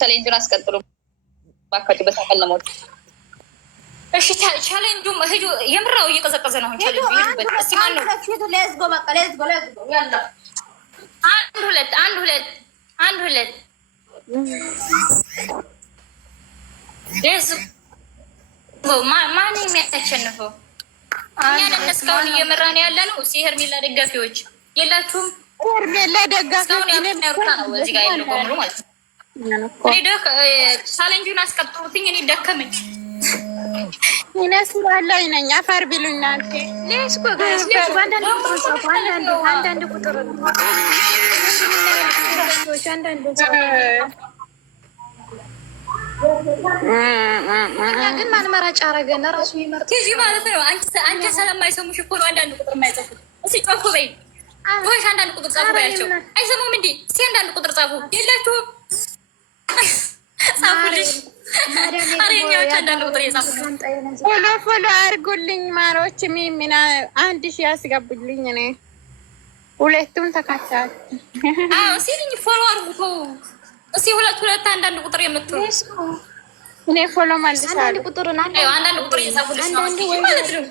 ቻሌንጁን አስቀጥሉ ባካችሁ። በተቀለሙት እሺ፣ ቻሌንጁ ሂዱ። የምራው እየቀዘቀዘ ነው። ቻሌንጁ ይሄዱበት። እስቲ ማን ነው? ሌትስ ጎ በቃ ሌትስ ጎ ያላ አንድ ሁለት ሌትስ ጎ። ማን የሚያሸንፈው? እኛ ነን እስካሁን እየመራን ያለ ነው። ሄርሜላ ደጋፊዎች የላችሁም? ሄርሜላ ደጋፊዎች ነው እዚህ ጋር ያለው በሙሉ ማለት ነው። እኔ ቻሌንጁን አስቀጥሩትኝ። እኔ ደከመኝ። እኔ ስራ ላይ ነኝ። አፈር ቢሉኝ አንተ ሌስ እኮ ጋይስ ሌስ አንዳንድ ቁጥር ጻፉ። አንዳንድ ቁጥር ግን ማን መራጭ አረገና ራሱ ይመርጥ እዚህ ማለት ነው። አንቺ ስለማይሰሙሽ እኮ ነው አንዳንድ ቁጥር የማይጽፉት። እስኪ ጮክ በይ ወይስ አንዳንድ ቁጥር ጻፉ ባያቸው አይሰሙም እንዴ? እስኪ አንዳንድ ቁጥር ጻፉ። የላችሁም? ጻፉልኝ። አሬኛዎች አንዳንድ ቁጥር የጻፉ ፎሎ አድርጉልኝ ማሮች። ሚና 1000 ያስገቡልኝ። እኔ ሁለቱም ተካታል። አዎ ሲልኝ ፎሎ አድርጉ። እስኪ ሁለት አንዳንድ ቁጥር የምትሉ እኔ ፎሎ መልሳለሁ። አንዳንድ ቁጥር እየጻፉልኝ ነው ማለት ነው።